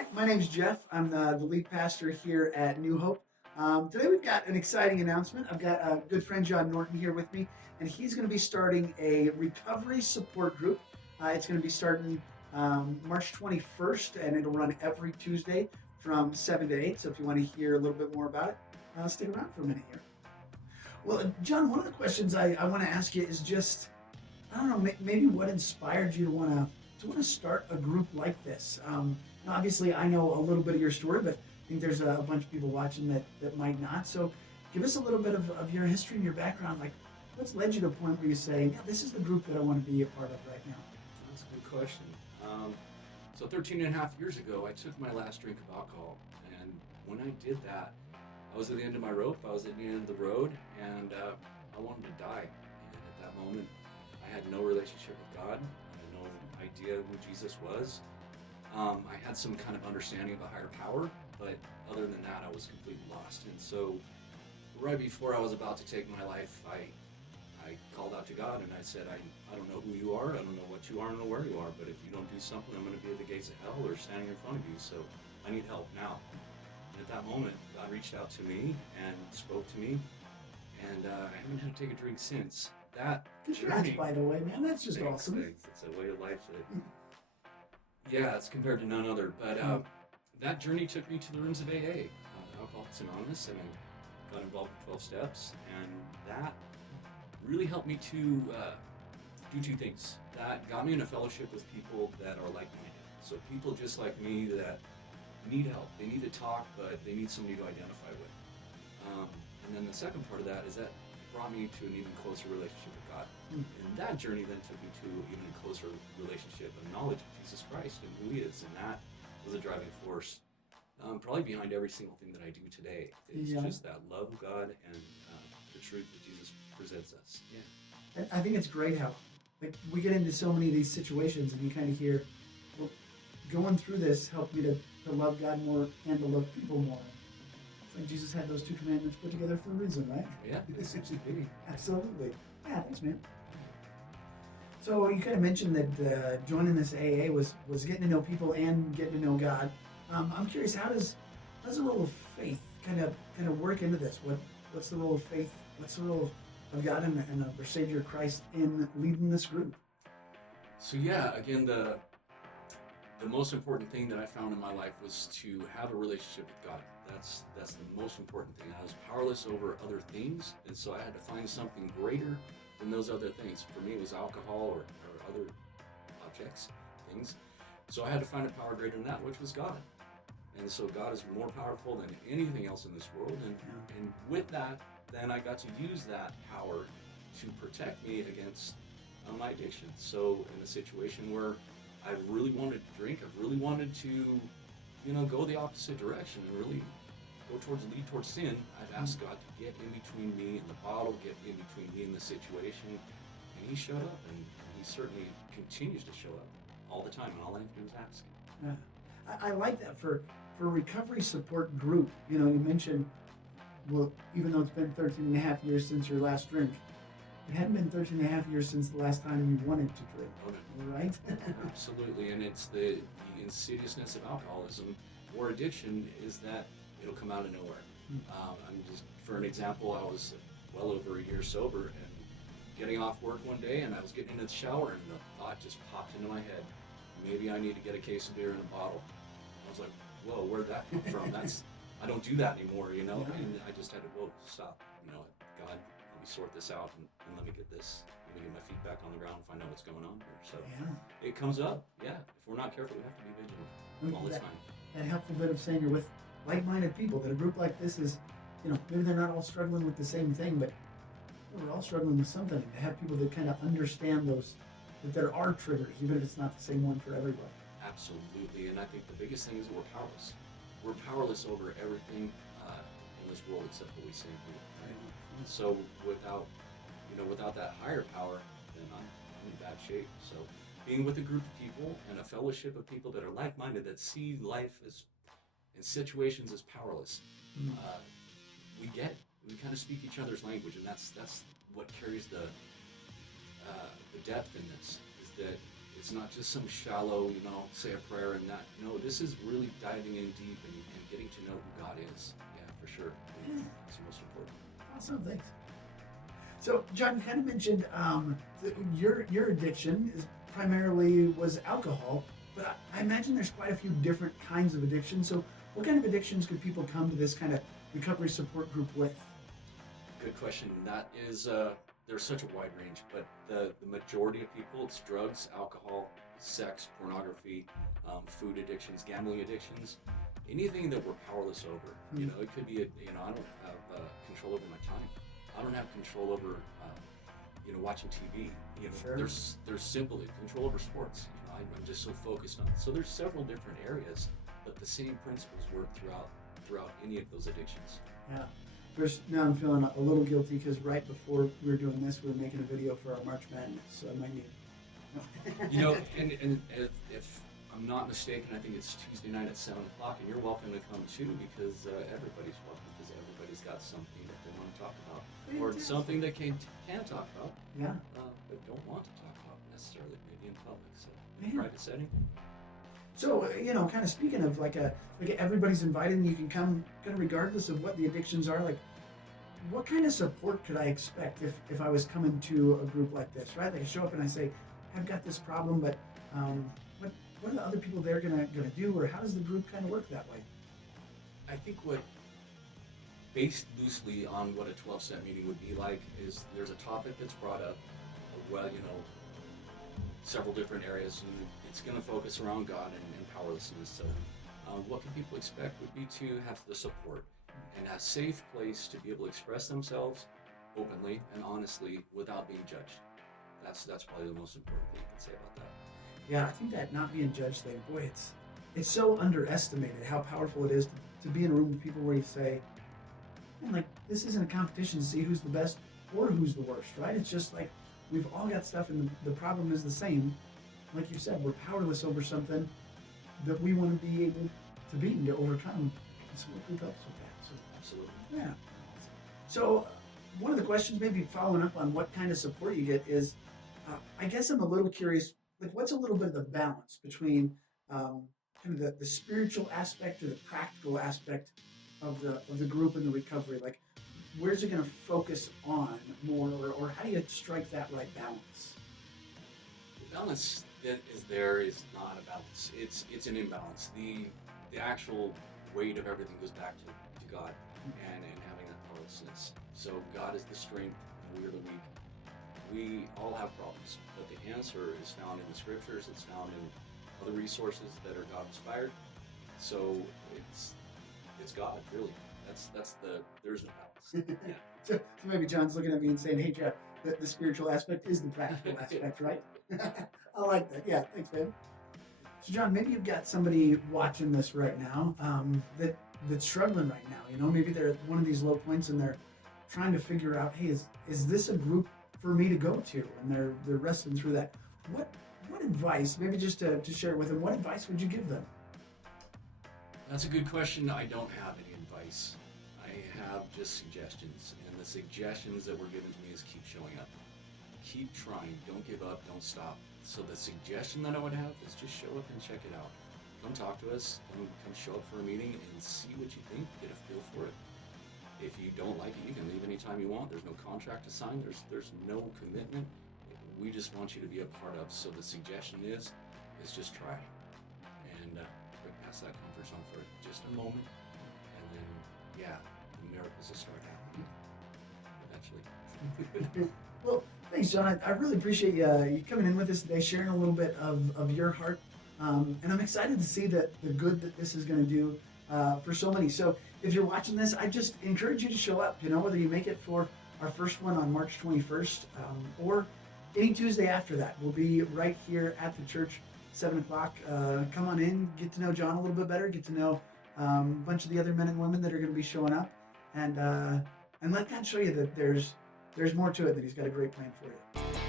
Hi, my name's Jeff. I'm the lead pastor here at New Hope. Today we've got an exciting announcement. I've got a good friend, John Norton, here with me, and he's going to be starting a recovery support group. It's going to be starting March 21st, and it'll run every Tuesday from 7 to 8. So if you want to hear a little bit more about it, stick around for a minute here. Well, John, one of the questions I want to ask you is just, I don't know, maybe what inspired you to want to start a group like this? Now, obviously, I know a little bit of your story, but I think there's a bunch of people watching that might not. So, give us a little bit of your history and your background. Like, what's led you to a point where you say, yeah, this is the group that I want to be a part of right now? That's a good question. So 13 and a half years ago, I took my last drink of alcohol. And when I did that, I was at the end of my rope. I was at the end of the road, and I wanted to die. And at that moment, I had no relationship with God. I had no idea who Jesus was. I had some kind of understanding of a higher power, but other than that, I was completely lost. And so right before I was about to take my life, I called out to God and I said, I don't know who you are, I don't know what you are, I don't know where you are, but if you don't do something, I'm going to be at the gates of hell or standing in front of you, so I need help now. And at that moment, God reached out to me and spoke to me, and I haven't had to take a drink since. That Congrats, journey, by the way, man. That's just thanks, awesome. thanks. It's a way of life that, yeah, it's compared to none other, but that journey took me to the rooms of AA, Alcoholics Anonymous, and I got involved with 12 steps, and that really helped me to do two things. That got me in a fellowship with people that are like-minded. So people just like me that need help. They need to talk, but they need somebody to identify with. And then the second part of that is that brought me to an even closer relationship with God. And that journey then took me to even a closer relationship and knowledge of Jesus Christ and who he is. And that was a driving force probably behind every single thing that I do today. It's just that love of God and the truth that Jesus presents us. Yeah. I think it's great how, like, we get into so many of these situations, and you kind of hear, well, going through this helped me to love God more and to love people more. It's like Jesus had those two commandments put together for a reason, right? Yeah, it's big. Absolutely. Yeah, thanks, man. So you kind of mentioned that joining this AA was getting to know people and getting to know God. I'm curious, how does the role of faith kind of work into this? What's the role of faith? What's the role of God and our Savior Christ in leading this group? So yeah, again, the most important thing that I found in my life was to have a relationship with God. That's the most important thing. I was powerless over other things, and so I had to find something greater than those other things. For me, it was alcohol or other objects, things. So I had to find a power greater than that, which was God. And so God is more powerful than anything else in this world. And with that, then I got to use that power to protect me against my addiction. So in a situation where I really wanted to drink, I really wanted to, go the opposite direction and really lead towards sin, I'd ask God to get in between me and the bottle, get in between me and the situation. And he showed up, and he certainly continues to show up all the time, and all I have to do is ask him. Yeah. I like that for a recovery support group. You mentioned, well, even though it's been 13 and a half years since your last drink, it hadn't been 13 and a half years since the last time you wanted to drink, right? Absolutely, and it's the insidiousness of alcoholism or addiction is that it'll come out of nowhere. I'm just, for an example, I was well over a year sober and getting off work one day, and I was getting into the shower, and the thought just popped into my head, maybe I need to get a case of beer in a bottle. I was like, whoa, where'd that come from? I don't do that anymore, Yeah. And I just had to, stop, God, let me sort this out and let me get my feet back on the ground and find out what's going on here. So It comes up, yeah. If we're not careful, we have to be vigilant all the time. That helpful bit of saying you're with like-minded people, that a group like this is, maybe they're not all struggling with the same thing, but we're all struggling with something. To have people that kind of understand that there are triggers, even if it's not the same one for everybody. Absolutely, and I think the biggest thing is that we're powerless. We're powerless over everything in this world except what we say and do. Right? And so without that higher power, then I'm in bad shape. So being with a group of people and a fellowship of people that are like-minded, that see life as in situations as powerless, we kind of speak each other's language, and that's what carries the depth in this. Is that It's not just some shallow, say a prayer and that. No, this is really diving in deep and getting to know who God is. Yeah, for sure. It's the most important. Awesome, thanks. So, John, you kind of mentioned your addiction is primarily was alcohol, but I imagine there's quite a few different kinds of addictions. So, what kind of addictions could people come to this kind of recovery support group with? Good question. That is, there's such a wide range, but the majority of people, it's drugs, alcohol, sex, pornography, food addictions, gambling addictions, anything that we're powerless over. It could be, I don't have control over my time. I don't have control over, watching TV. Sure. There's simply control over sports. I'm just so focused on. So there's several different areas, but the same principles work throughout any of those addictions. Yeah. First, now I'm feeling a little guilty because right before we were doing this, we were making a video for our March Madness, so I might need. And if I'm not mistaken, I think it's Tuesday night at 7 o'clock, and you're welcome to come too, because everybody's welcome, because everybody's got something that they want to talk about, or something they can talk about, Yeah. but don't want to talk about necessarily, maybe in public, so Man. private setting. So, kind of speaking of like everybody's invited and you can come kind of regardless of what the addictions are, like what kind of support could I expect if I was coming to a group like this, right? Like I show up and I say, I've got this problem, but what are the other people there gonna do, or how does the group kind of work that way? I think based loosely on what a 12-step meeting would be like, is there's a topic that's brought up, several different areas, and it's going to focus around God and powerlessness. So what can people expect would be to have the support and a safe place to be able to express themselves openly and honestly without being judged. That's probably the most important thing I can say about that. Yeah, I think that not being judged thing, boy, it's so underestimated how powerful it is to be in a room with people where you say, man, like, this isn't a competition to see who's the best or who's the worst, right? It's just like, we've all got stuff and the problem is the same. Like you said, we're powerless over something that we want to be able to beat and to overcome. And so what group helps with that? So, Absolutely. yeah. So one of the questions, maybe following up on what kind of support you get, is I guess I'm a little curious, like what's a little bit of the balance between kind of the spiritual aspect or the practical aspect of the group and the recovery? Like, where's it going to focus on more, or how do you strike that right balance? The balance that is there is not a balance. It's an imbalance. The actual weight of everything goes back to God and having that powerlessness. So God is the strength and we are the weak. We all have problems, but the answer is found in the scriptures. It's found in other resources that are God inspired. So it's God, really. There's no balance. Yeah. So maybe John's looking at me and saying, hey, Jeff, the spiritual aspect is the practical aspect, right? I like that. Yeah, thanks, man. So, John, maybe you've got somebody watching this right now that's struggling right now. Maybe they're at one of these low points and they're trying to figure out, hey, is this a group for me to go to? And they're wrestling through that. What advice, maybe just to share with them, what advice would you give them? That's a good question. I don't have any advice. I have just suggestions, and the suggestions that were given to me is keep showing up. Keep trying. Don't give up. Don't stop. So the suggestion that I would have is just show up and check it out. Come talk to us. Come show up for a meeting and see what you think. Get a feel for it. If you don't like it, you can leave anytime you want. There's no contract to sign. There's no commitment. We just want you to be a part of. So the suggestion is just try. And break past that comfort zone for just a moment. And then, the miracles will start happening eventually. Well, thanks, John. I really appreciate you coming in with us today, sharing a little bit of your heart. And I'm excited to see the good that this is going to do for so many. So if you're watching this, I just encourage you to show up, whether you make it for our first one on March 21st or any Tuesday after that. We'll be right here at the church, 7 o'clock. Come on in, get to know John a little bit better, get to know a bunch of the other men and women that are going to be showing up, and let God show you that there's more to it, that He's got a great plan for you.